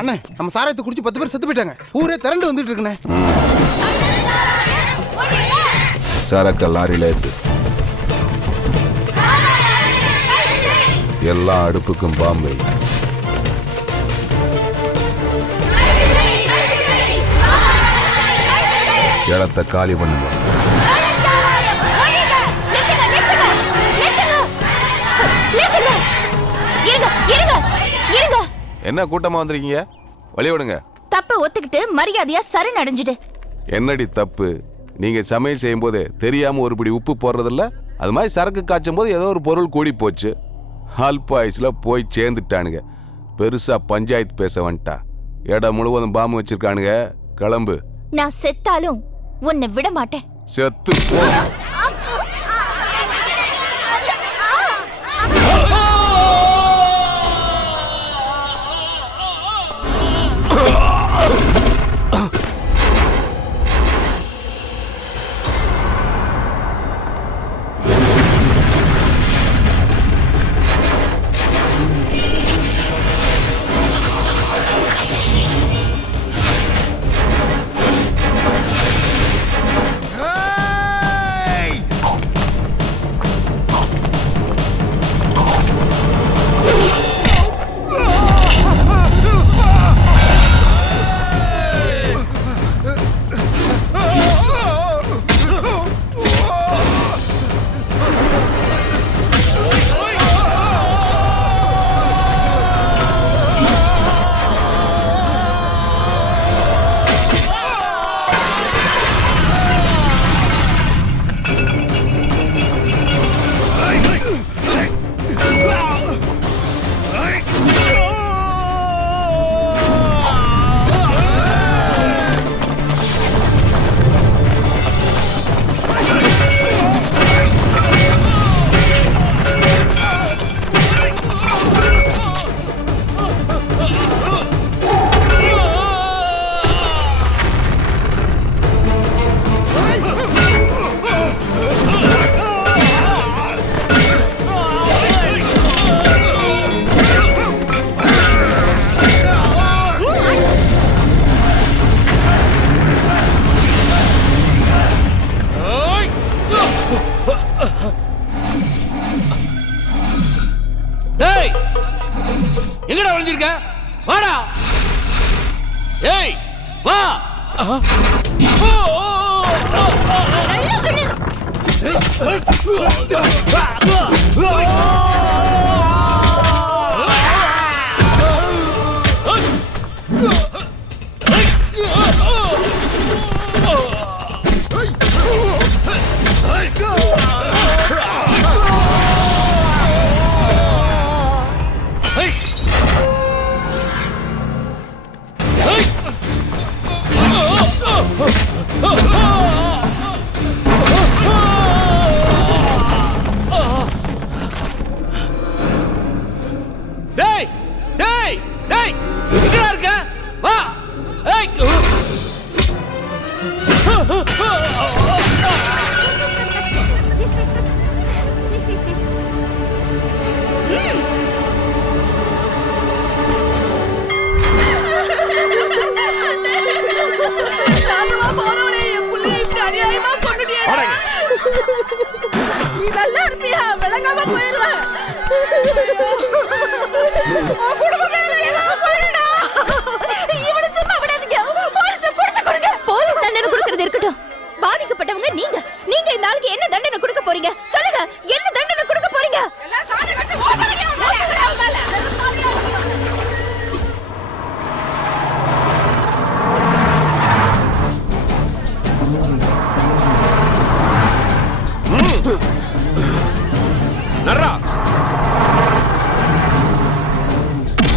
அண்ணே நம்ம சாராயத்தை குடிச்சு 10 பேர் செத்து போயிட்டாங்க. ஊரே திரண்டு வந்துட்டு இருக்குண்ணே. சரக்கு லாரியில ஏத்து. எல்லா அடுப்புக்கும் பாம்பு. இடத்தை காலி பண்ணுங்க. என்ன கூட்டமா வந்திருக்கீங்க? வழி விடுங்க. தப்ப ஒத்துக்கிட்டு மரியாதையா சரணடைஞ்சிடு. என்னடி தப்பு? நீங்க சமையல் செய்யும் போது தெரியாம ஒரு பிடி உப்பு போடுறதில்ல? அது மாதிரி சரக்கு காய்ச்சும் போது ஏதோ ஒரு பொருள் கூடி போச்சு. ஆல்பாய்ஸ்ல போய் சேர்ந்துட்டானுங்க. பெருசா பஞ்சாயத்து பேச வந்துட்டா. இடம் முழுவதும் பாம்பு வச்சிருக்கானுங்க. கிளம்பு. நான் செத்தாலும் உன்னை விட மாட்டேன். செத்து போ. எங்கடா ஒளிஞ்சிருக்க? வாடா. ஏய் வா. டேய் டேய் டேய் எங்கடா இருக்க? வா. ஏய் நீ நல்லா இருப்பியா? விளங்காம போயிருவ. போலீஸ் தண்டனை கொடுக்கறது இருக்கட்டும். பாதிக்கப்பட்டவங்க நீங்க. நீங்க இந்த ஆளுக்கு என்ன தண்டனை கொடுக்க போறீங்க? சொல்லுங்க, என்ன தண்டனை கொடுக்க போறீங்க? நர்ரா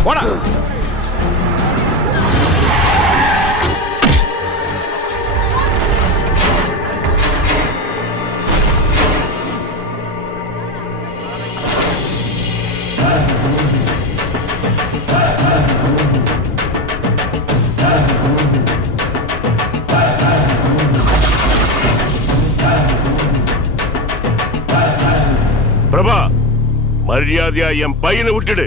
போடா. பிரபா, மரியாதையா என் பையனை விட்டுடு.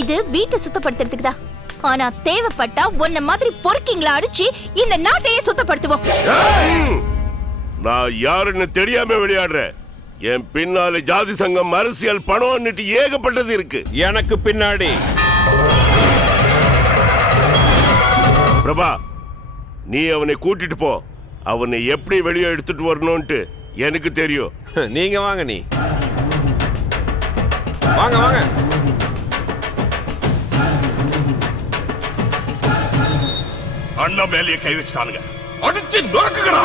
இது வீட்டை சுத்தப்படுத்துறதுக்கு தான். ஆனா தேவைப்பட்டா உன்ன மாதிரி பொறுக்கிங்களா அடிச்சு இந்த நாட்டையே சுத்தப்படுத்துவோம். நான் யாருன்னு தெரியாம விளையாடுறேன். என் பின்னால ஜாதி சங்கம், அரசியல், பணம்னுட்டு ஏகப்பட்டது இருக்கு. எனக்கு பின்னாடி பிரபா, நீ அவனை கூட்டிட்டு போ. அவனை எப்படி வெளியே எடுத்துட்டு வரணும்ட்டு எனக்கு தெரியும். நீங்க வாங்க. நீ வாங்க வாங்க. அண்ணா மேலேயே கை வச்சுட்டானுங்க. அடிச்சு நொறுக்குறா.